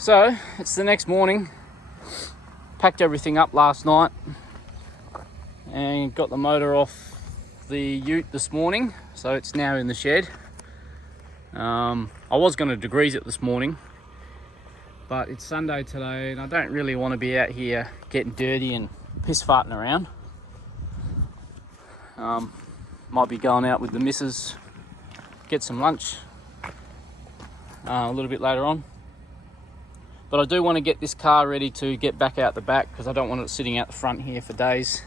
So it's the next morning. Packed everything up last night and got the motor off the ute this morning, so it's now in the shed. I was going to degrease it this morning, but it's Sunday today and I don't really want to be out here getting dirty and piss farting around. Might be going out with the missus, get some lunch a little bit later on. But I do want to get this car ready to get back out the back because I don't want it sitting out the front here for days.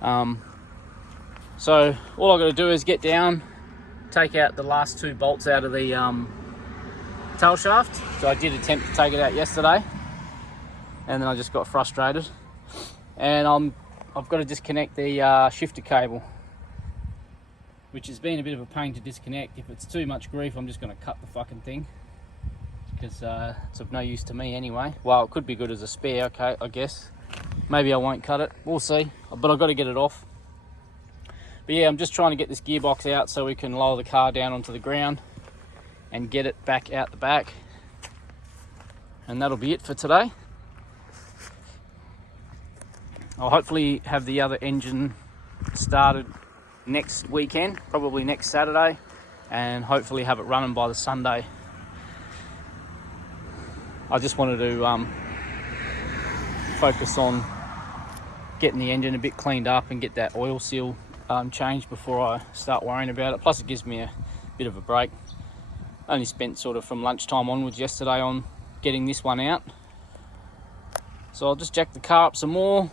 So all I've got to do is get down, take out the last two bolts out of the tail shaft. So I did attempt to take it out yesterday and then I just got frustrated. And I've got to disconnect the shifter cable, which has been a bit of a pain to disconnect. If it's too much grief, I'm just going to cut the fucking thing, because it's of no use to me anyway. Well, it could be good as a spare, okay, I guess. Maybe I won't cut it, we'll see, but I've got to get it off. But yeah, I'm just trying to get this gearbox out so we can lower the car down onto the ground and get it back out the back. And that'll be it for today. I'll hopefully have the other engine started next weekend, probably next Saturday, and hopefully have it running by the Sunday. I just wanted to focus on getting the engine a bit cleaned up and get that oil seal changed before I start worrying about it. Plus it gives me a bit of a break. I only spent sort of from lunchtime onwards yesterday on getting this one out. So I'll just jack the car up some more,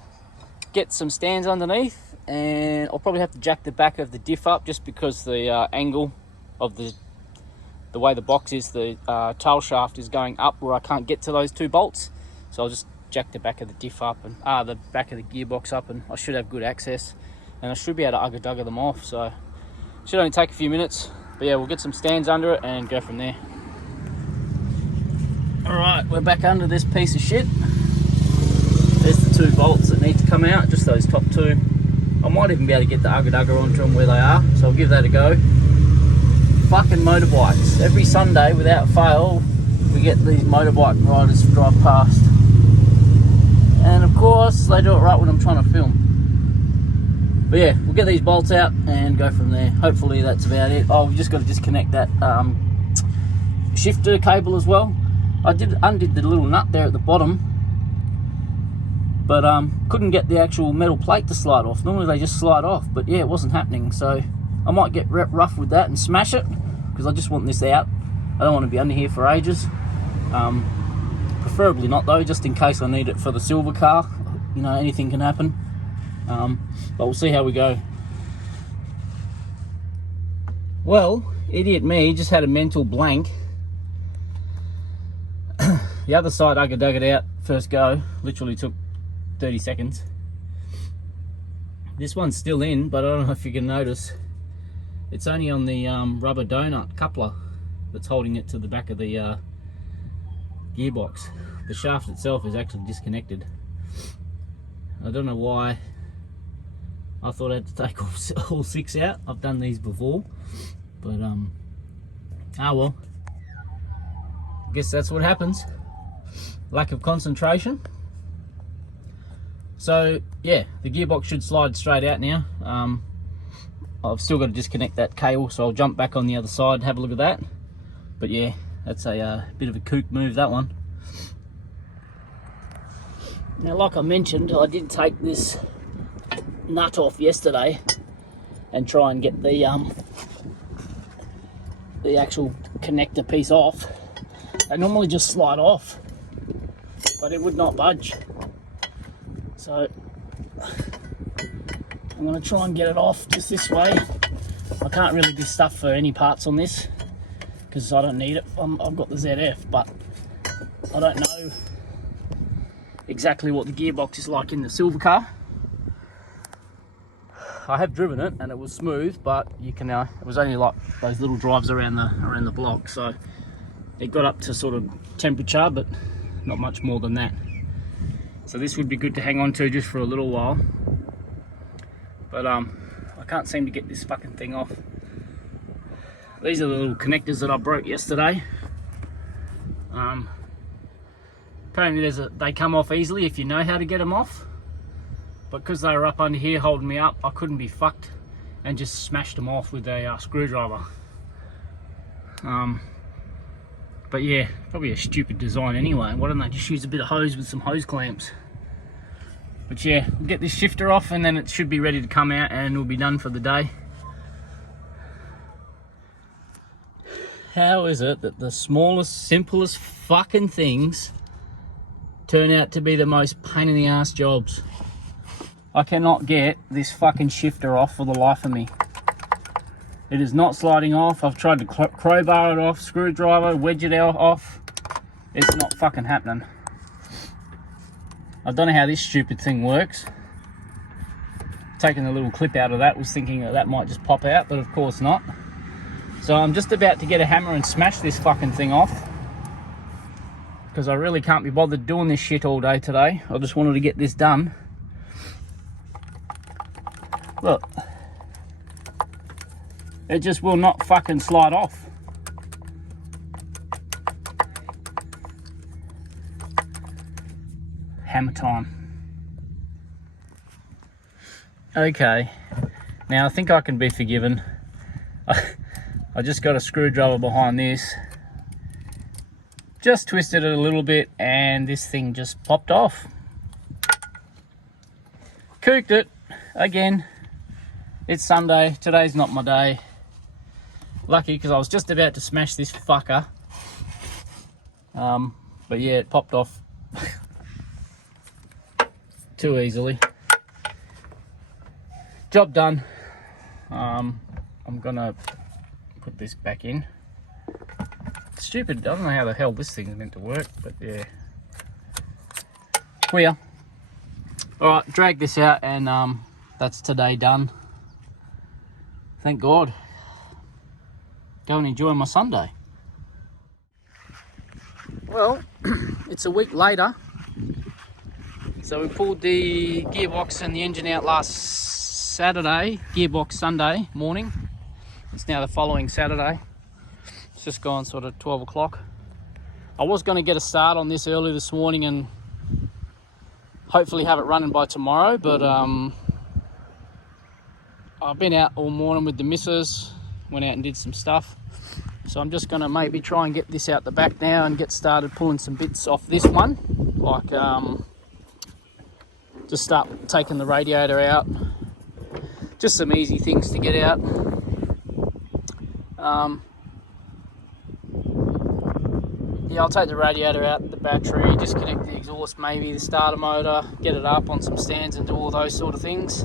get some stands underneath, and I'll probably have to jack the back of the diff up just because the angle of the way the box is, the tail shaft is going up where I can't get to those two bolts. So I'll just jack the back of the diff up and the back of the gearbox up, and I should have good access. And I should be able to ugga-dugga them off, so it should only take a few minutes. But yeah, we'll get some stands under it and go from there. Alright, we're back under this piece of shit. There's the two bolts that need to come out, just those top two. I might even be able to get the ugga-dugga onto them where they are, so I'll give that a go. Fucking motorbikes. Every Sunday, without fail, we get these motorbike riders drive past. And of course, they do it right when I'm trying to film. But yeah, we'll get these bolts out and go from there. Hopefully that's about it. Oh, we've just got to disconnect that shifter cable as well. I undid the little nut there at the bottom, but couldn't get the actual metal plate to slide off. Normally they just slide off, but yeah, it wasn't happening. So I might get rough with that and smash it, because I just want this out. I don't want to be under here for ages. Preferably not though, just in case I need it for the silver car. You know, anything can happen. But we'll see how we go. Well, idiot me just had a mental blank. The other side I could dug it out first go, literally took 30 seconds. This one's still in, but I don't know if you can notice, it's only on the rubber donut coupler that's holding it to the back of the gearbox. The shaft itself is actually disconnected. I don't know why. I thought I had to take all six out. I've done these before, but well, I guess that's what happens. Lack of concentration. So yeah, the gearbox should slide straight out now. I've still got to disconnect that cable, so I'll jump back on the other side, have a look at that. But yeah, that's a bit of a kook move, that one. Now, like I mentioned, I did take this nut off yesterday and try and get the actual connector piece off. They normally just slide off, but it would not budge. So I'm going to try and get it off just this way. I can't really do stuff for any parts on this because I don't need it. I've got the ZF, but I don't know exactly what the gearbox is like in the silver car. I have driven it and it was smooth, but you can it was only like those little drives around the block, so it got up to sort of temperature, but not much more than that. So this would be good to hang on to just for a little while. But I can't seem to get this fucking thing off. These are the little connectors that I broke yesterday. Apparently they come off easily if you know how to get them off. But because they were up under here holding me up, I couldn't be fucked and just smashed them off with a screwdriver. But yeah, probably a stupid design anyway. Why don't they just use a bit of hose with some hose clamps? But yeah, we'll get this shifter off and then it should be ready to come out and we'll be done for the day. How is it that the smallest, simplest fucking things turn out to be the most pain in the ass jobs? I cannot get this fucking shifter off for the life of me. It is not sliding off. I've tried to crowbar it off, screwdriver, wedge it out off. It's not fucking happening. I don't know how this stupid thing works. Taking the little clip out of that, was thinking that might just pop out, but of course not. So I'm just about to get a hammer and smash this fucking thing off, because I really can't be bothered doing this shit all day today. I just wanted to get this done. Look. It just will not fucking slide off. Hammer time. Okay, now I think I can be forgiven. I just got a screwdriver behind this, just twisted it a little bit and this thing just popped off. Cooked it again. It's Sunday, today's not my day. Lucky, because I was just about to smash this fucker. But yeah, it popped off too easily. Job done. I'm gonna put this back in. Stupid, I don't know how the hell this thing's meant to work, but yeah. Queer. Alright, drag this out and that's today done. Thank God. Go and enjoy my Sunday. Well, it's a week later. So we pulled the gearbox and the engine out last Saturday, gearbox Sunday morning. It's now the following Saturday. It's just gone sort of 12 o'clock. I was going to get a start on this early this morning and hopefully have it running by tomorrow, but I've been out all morning with the missus, went out and did some stuff. So I'm just going to maybe try and get this out the back now and get started pulling some bits off this one. Like just start taking the radiator out. Just some easy things to get out. Yeah, I'll take the radiator out, the battery, disconnect the exhaust, maybe the starter motor, get it up on some stands and do all those sort of things.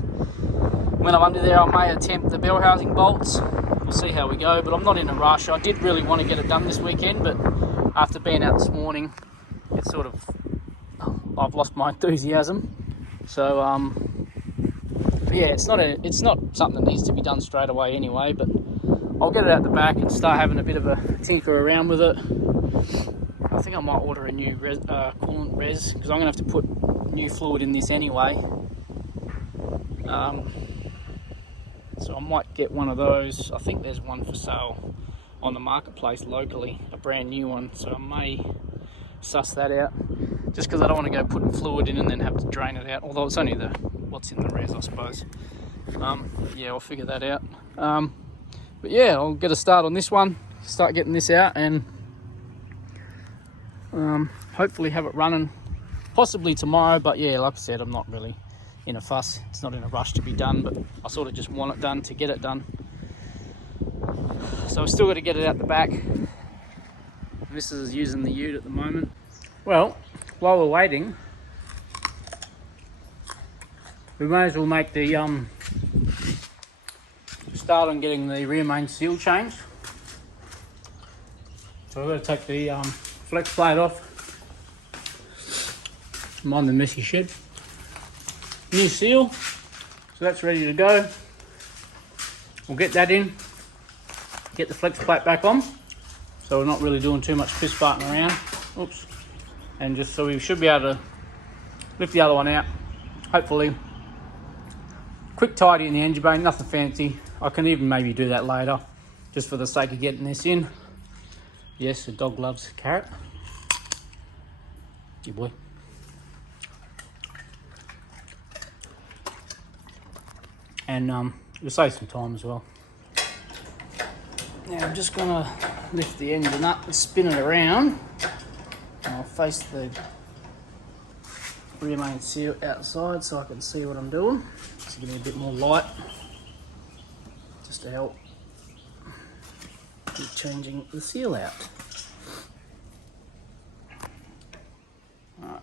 When I'm under there, I may attempt the bell housing bolts. We'll see how we go, but I'm not in a rush. I did really want to get it done this weekend, but after being out this morning, it's sort of, I've lost my enthusiasm. So yeah, it's not something that needs to be done straight away anyway, but I'll get it out the back and start having a bit of a tinker around with it. I think I might order a new coolant res, because I'm going to have to put new fluid in this anyway. So I might get one of those. I think there's one for sale on the marketplace locally, a brand new one, so I may suss that out, just because I don't want to go putting fluid in and then have to drain it out, although it's only what's in the res, I suppose. Yeah, I'll figure that out. But yeah, I'll get a start on this one, start getting this out, and hopefully have it running possibly tomorrow. But yeah, like I said, I'm not really in a fuss. It's not in a rush to be done, but I sort of just want it done to get it done. So I've still got to get it out the back. This is using the ute at the moment. Well, while we're waiting, we may as well make the start on getting the rear main seal changed. So we're going to take the flex plate off. Mind the messy shit. New seal, so that's ready to go. We'll get that in, get the flex plate back on, so we're not really doing too much piss farting around. Oops. And just so we should be able to lift the other one out, hopefully. Quick tidy in the engine bay, nothing fancy. I can even maybe do that later, just for the sake of getting this in. Yes, the dog loves carrot. Gee boy. And it'll save some time as well. Now I'm just gonna lift the engine up and spin it around. And I'll face the rear main seal outside so I can see what I'm doing. Just give me a bit more light, just to help keep changing the seal out. Alright.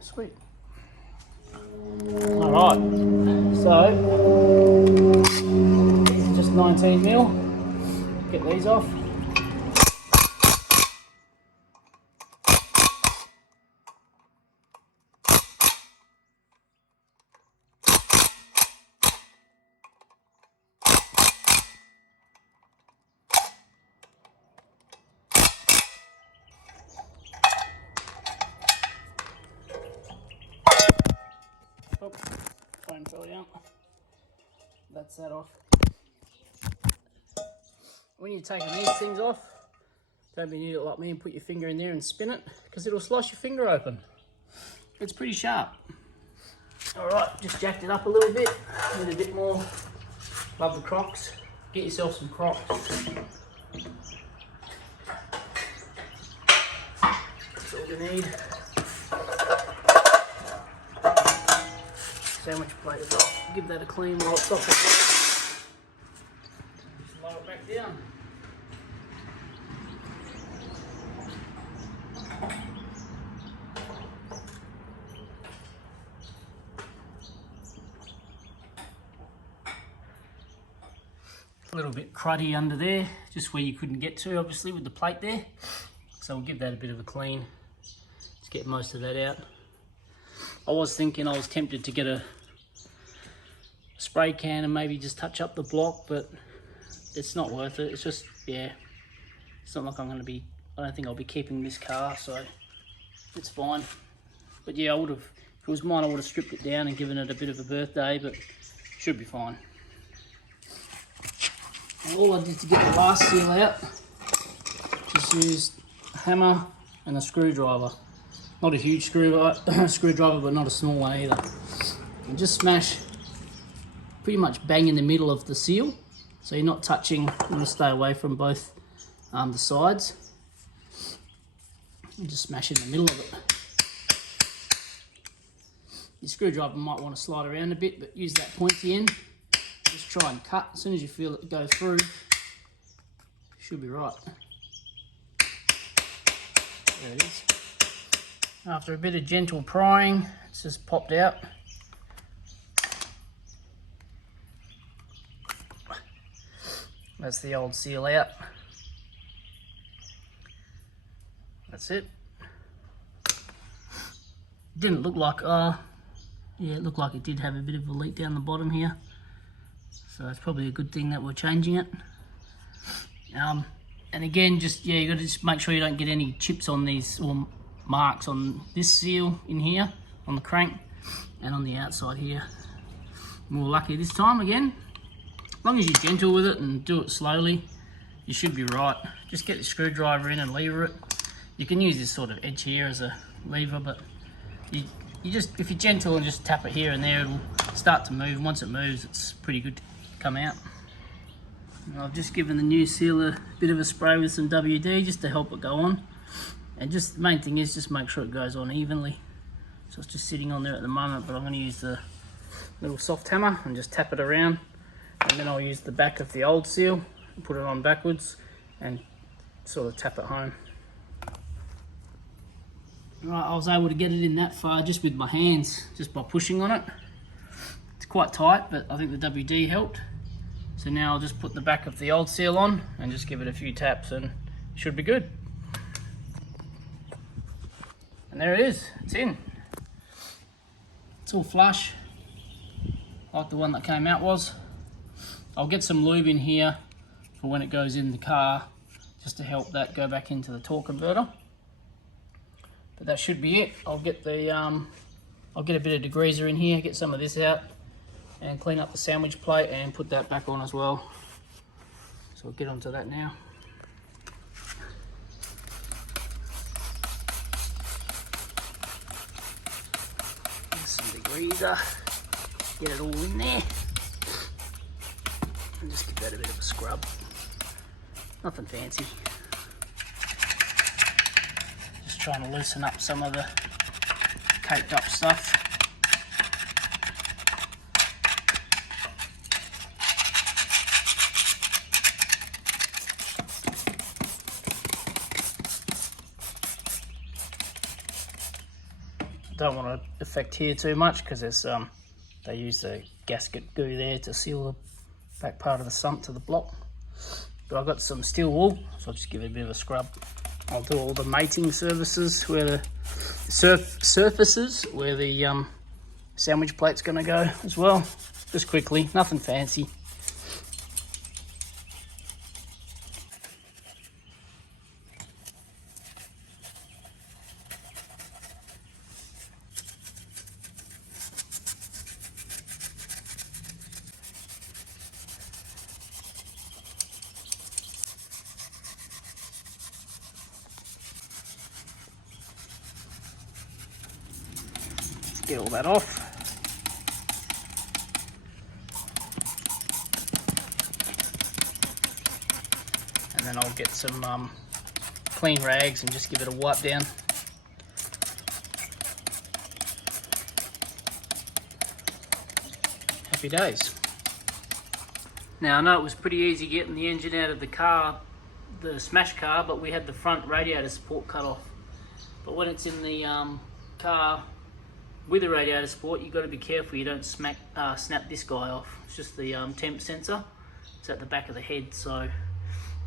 Sweet. Alright, so these are just 19mm. Get these off. Oh, phone fell down. That's that off. When you're taking these things off, don't be an idiot like me and put your finger in there and spin it, because it'll slice your finger open. It's pretty sharp. Alright, just jacked it up a little bit. Need a bit more. Love the Crocs. Get yourself some Crocs. That's all you need. Sandwich plate is off. Give that a clean while it's off. Just lower it back down. A little bit cruddy under there, just where you couldn't get to, obviously, with the plate there. So we'll give that a bit of a clean. Let's get most of that out. I was tempted to get a spray can and maybe just touch up the block, but it's not worth it. It's just, yeah, it's not like I don't think I'll be keeping this car, so it's fine. But yeah, if it was mine, I would have stripped it down and given it a bit of a birthday, but should be fine. And all I did to get the last seal out, just used a hammer and a screwdriver. Not a huge screwdriver, but not a small one either. And just smash, pretty much bang in the middle of the seal. So you're not touching, you want to stay away from both the sides. And just smash in the middle of it. Your screwdriver might want to slide around a bit, but use that pointy end. Just try and cut. As soon as you feel it go through, should be right. There it is. After a bit of gentle prying, it's just popped out. That's the old seal out. That's it. Didn't look like, yeah, it looked like it did have a bit of a leak down the bottom here. So it's probably a good thing that we're changing it. And again, just, yeah, you got to just make sure you don't get any chips on these, or marks on this seal in here, on the crank, and on the outside here. More lucky this time again. As long as you're gentle with it and do it slowly, you should be right. Just get the screwdriver in and lever it. You can use this sort of edge here as a lever, but you just, if you're gentle and just tap it here and there, it'll start to move. Once it moves, it's pretty good to come out. And I've just given the new seal a bit of a spray with some WD just to help it go on. And just the main thing is just make sure it goes on evenly. So it's just sitting on there at the moment, but I'm going to use the little soft hammer and just tap it around. And then I'll use the back of the old seal and put it on backwards and sort of tap it home. Right, I was able to get it in that far just with my hands, just by pushing on it. It's quite tight, but I think the WD helped. So now I'll just put the back of the old seal on and just give it a few taps and it should be good. And there it is, it's in. It's all flush, like the one that came out was. I'll get some lube in here for when it goes in the car, just to help that go back into the torque converter. But that should be it. I'll get the I'll get a bit of degreaser in here, get some of this out, and clean up the sandwich plate and put that back on as well. So I'll get onto that now. There's some degreaser. Get it all in there. And just give that a bit of a scrub. Nothing fancy. Just trying to loosen up some of the caked up stuff. Don't want to affect here too much because there's they use the gasket goo there to seal the back part of the sump to the block. But I've got some steel wool, so I'll just give it a bit of a scrub. I'll do all the mating surfaces where the surfaces where the sandwich plate's going to go as well. Just quickly, nothing fancy. Get all that off. And then I'll get some clean rags and just give it a wipe down. Happy days. Now I know it was pretty easy getting the engine out of the car, the smash car, but we had the front radiator support cut off. But when it's in the car with the radiator support, you've got to be careful you don't snap this guy off. It's just the temp sensor. It's at the back of the head, so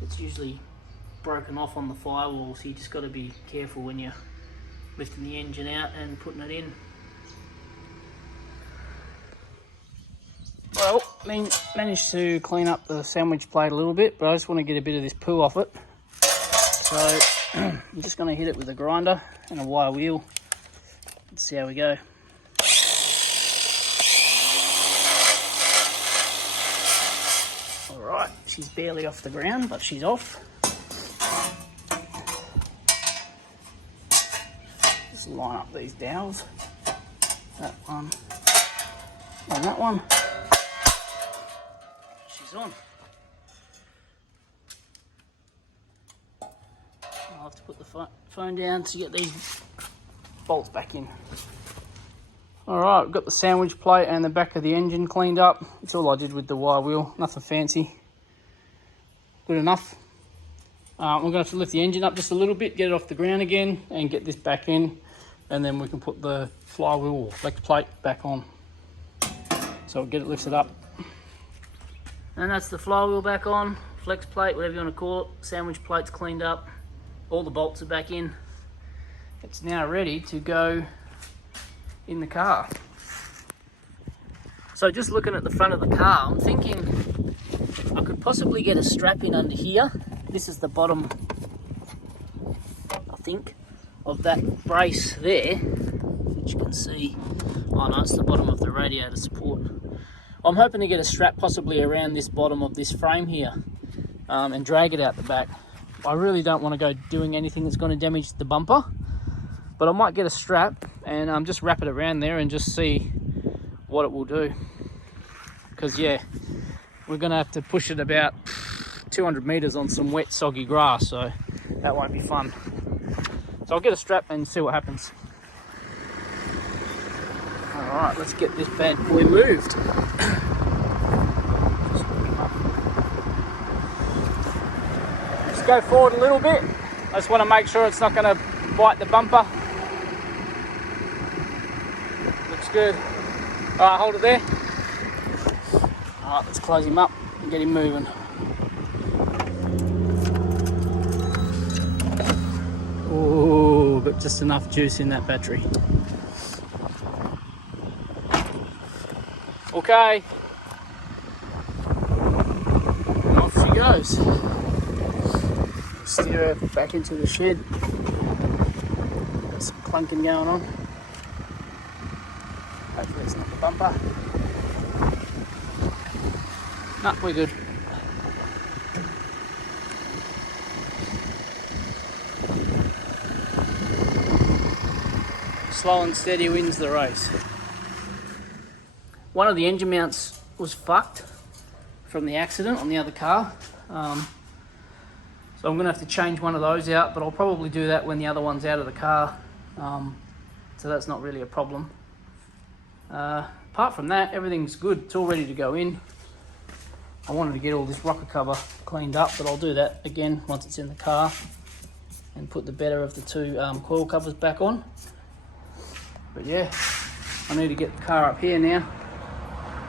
it's usually broken off on the firewall, so you just got to be careful when you're lifting the engine out and putting it in. Well, managed to clean up the sandwich plate a little bit, but I just want to get a bit of this poo off it. So I'm just going to hit it with a grinder and a wire wheel. Let's see how we go. Alright, she's barely off the ground, but she's off. Just line up these dowels. That one and that one. She's on. I'll have to put the phone down to get these bolts back in. Alright, we've got the sandwich plate and the back of the engine cleaned up. It's all I did with the wire wheel, nothing fancy. Good enough. We're going to have to lift the engine up just a little bit, get it off the ground again, and get this back in, and then we can put the flywheel or flex plate back on. So we'll get it lifted up. And that's the flywheel back on, flex plate, whatever you want to call it. Sandwich plate's cleaned up, all the bolts are back in. It's now ready to go in the car. So just looking at the front of the car, I'm thinking I could possibly get a strap in under here. This is the bottom, I think, of that brace there, which you can see. Oh no, it's the bottom of the radiator support. I'm hoping to get a strap possibly around this bottom of this frame here and drag it out the back. I really don't want to go doing anything that's going to damage the bumper, but I might get a strap and just wrap it around there and just see what it will do. Because yeah, we're going to have to push it about 200 meters on some wet soggy grass, so that won't be fun. So I'll get a strap and see what happens. Alright, let's get this bad boy moved. Just go forward a little bit. I just want to make sure it's not going to bite the bumper. Looks good. Alright, hold it there. Alright, let's close him up and get him moving. Oh, got just enough juice in that battery. Okay. Off she goes. Steer her back into the shed. Some clunking going on. Hopefully it's not the bumper. No, we're good. Slow and steady wins the race. One of the engine mounts was fucked from the accident on the other car. So I'm going to have to change one of those out, but I'll probably do that when the other one's out of the car. So that's not really a problem. Apart from that, everything's good. It's all ready to go in. I wanted to get all this rocker cover cleaned up, but I'll do that again once it's in the car and put the better of the two coil covers back on. But yeah, I need to get the car up here now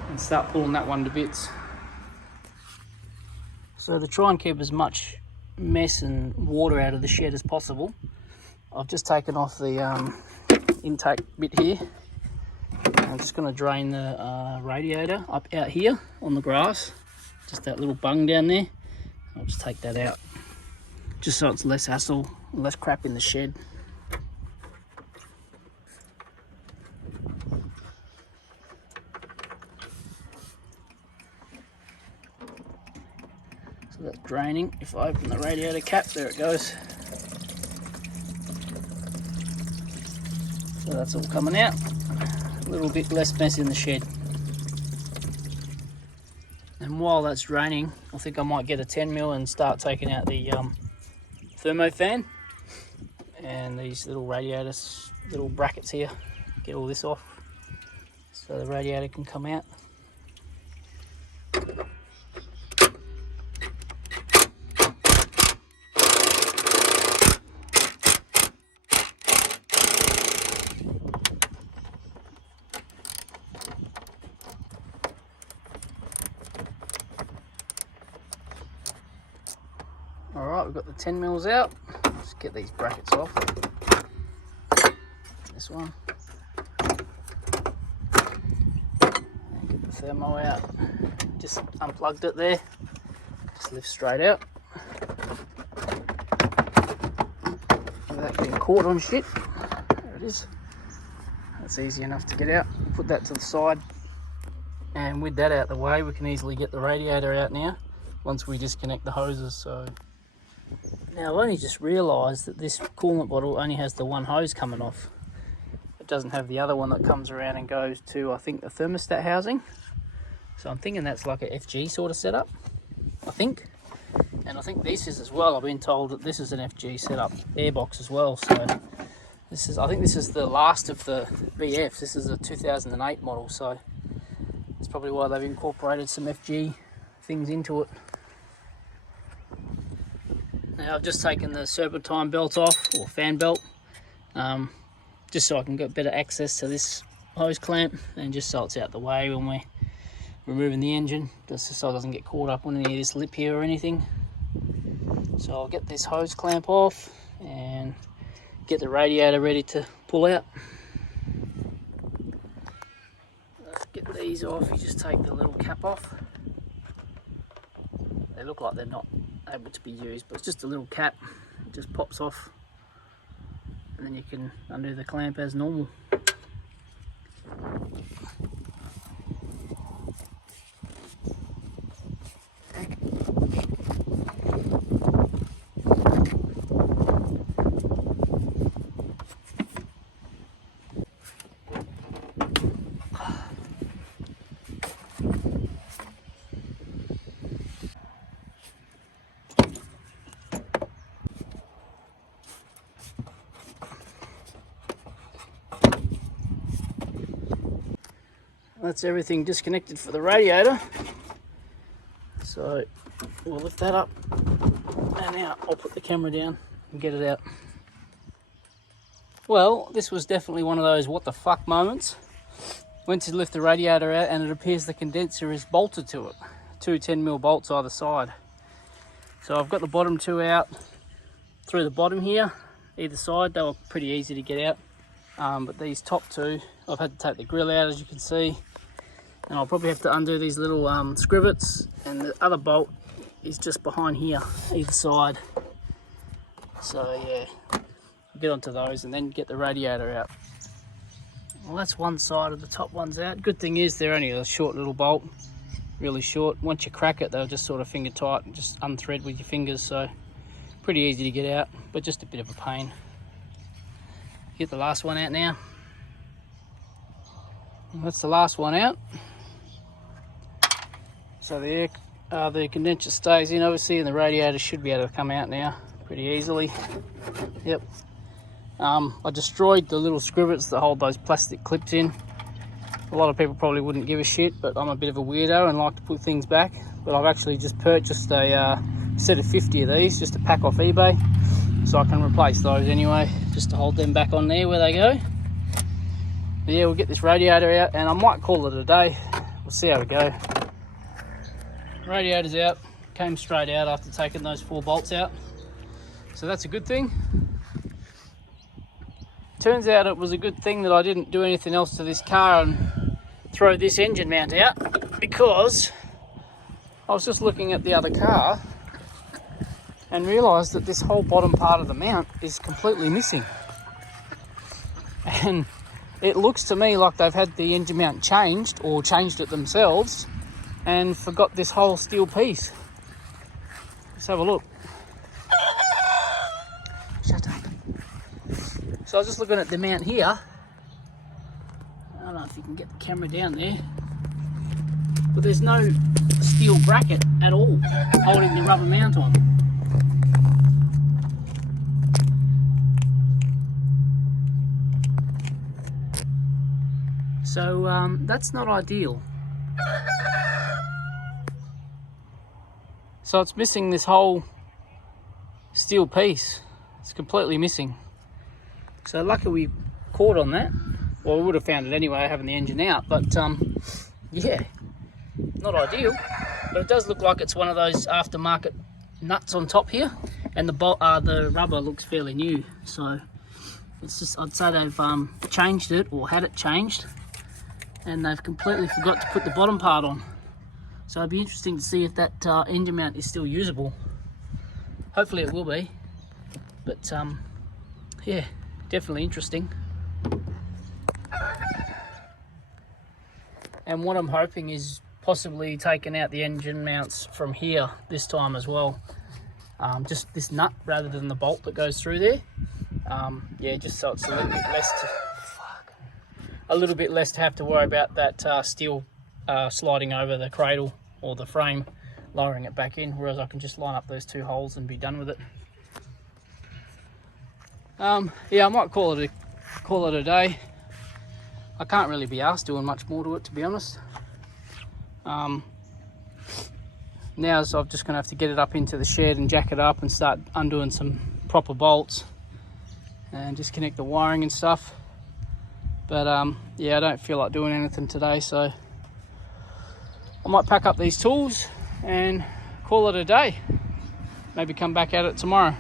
and start pulling that one to bits. So to try and keep as much mess and water out of the shed as possible, I've just taken off the intake bit here. I'm just going to drain the radiator up out here on the grass, just that little bung down there. I'll just take that out, just so it's less hassle, less crap in the shed. So that's draining. If I open the radiator cap, there it goes. So that's all coming out. A little bit less mess in the shed. And while that's draining, I think I might get a 10mm and start taking out the thermo fan and these little radiators, little brackets here. Get all this off so the radiator can come out. Alright, we've got the 10mm out. Just get these brackets off. This one. And get the thermo out. Just unplugged it there. Just lift straight out. Without getting caught on shit. There it is. That's easy enough to get out. Put that to the side. And with that out the way, we can easily get the radiator out now once we disconnect the hoses. So now I've only just realised that this coolant bottle only has the one hose coming off. It doesn't have the other one that comes around and goes to, I think, the thermostat housing. So I'm thinking that's like a FG sort of setup, I think. And I think this is as well. I've been told that this is an FG setup airbox as well. So this is, I think this is the last of the VFs. This is a 2008 model, so that's probably why they've incorporated some FG things into it. Now I've just taken the serpentine belt off, or fan belt, just so I can get better access to this hose clamp, and just so it's out the way when we're removing the engine, just so it doesn't get caught up on any of this lip here or anything. So I'll get this hose clamp off and get the radiator ready to pull out. Get these off, you just take the little cap off. They look like they're not able to be used, but it's just a little cap. It just pops off and then you can undo the clamp as normal. That's everything disconnected for the radiator. So we'll lift that up, and now I'll put the camera down and get it out. Well, this was definitely one of those what the fuck moments. Went to lift the radiator out and it appears the condenser is bolted to it. Two 10mm bolts either side. So I've got the bottom two out through the bottom here, either side. They were pretty easy to get out. But these top two, I've had to take the grill out, as you can see. And I'll probably have to undo these little scrivets, and the other bolt is just behind here, either side. So yeah, get onto those and then get the radiator out. Well, that's one side of the top ones out. Good thing is they're only a short little bolt, really short. Once you crack it, they'll just sort of finger tight and just unthread with your fingers, so pretty easy to get out, but just a bit of a pain. Get the last one out now. That's the last one out. So the condenser stays in obviously, and the radiator should be able to come out now pretty easily. Yep. I destroyed the little scrivets that hold those plastic clips in. A lot of people probably wouldn't give a shit, but I'm a bit of a weirdo and like to put things back. But I've actually just purchased a set of 50 of these just to pack off eBay, so I can replace those anyway, just to hold them back on there where they go. But yeah, we'll get this radiator out and I might call it a day. We'll see how we go. Radiator's out, came straight out after taking those 4 bolts out, so that's a good thing. Turns out it was a good thing that I didn't do anything else to this car and throw this engine mount out, because I was just looking at the other car and realised that this whole bottom part of the mount is completely missing. And it looks to me like they've had the engine mount changed, or changed it themselves, and forgot this whole steel piece. Let's have a look. Shut up. So I was just looking at the mount here. I don't know if you can get the camera down there, but there's no steel bracket at all holding the rubber mount on. So that's not ideal. So it's missing this whole steel piece. It's completely missing. So lucky we caught on that. Well, we would have found it anyway, having the engine out, but yeah, not ideal. But it does look like it's one of those aftermarket nuts on top here, and the rubber looks fairly new. So it's just, I'd say they've changed it, or had it changed, and they've completely forgot to put the bottom part on. So it'd be interesting to see if that engine mount is still usable. Hopefully it will be, but yeah, definitely interesting. And what I'm hoping is possibly taking out the engine mounts from here this time as well. Just this nut rather than the bolt that goes through there. Yeah, just so it's a little bit less to have to worry about that steel sliding over the cradle or the frame, lowering it back in, whereas I can just line up those 2 holes and be done with it. Yeah, I might call it a day. I can't really be asked doing much more to it, to be honest. Now, so I'm just going to have to get it up into the shed and jack it up and start undoing some proper bolts and just connect the wiring and stuff. But yeah, I don't feel like doing anything today, so I might pack up these tools and call it a day. Maybe come back at it tomorrow.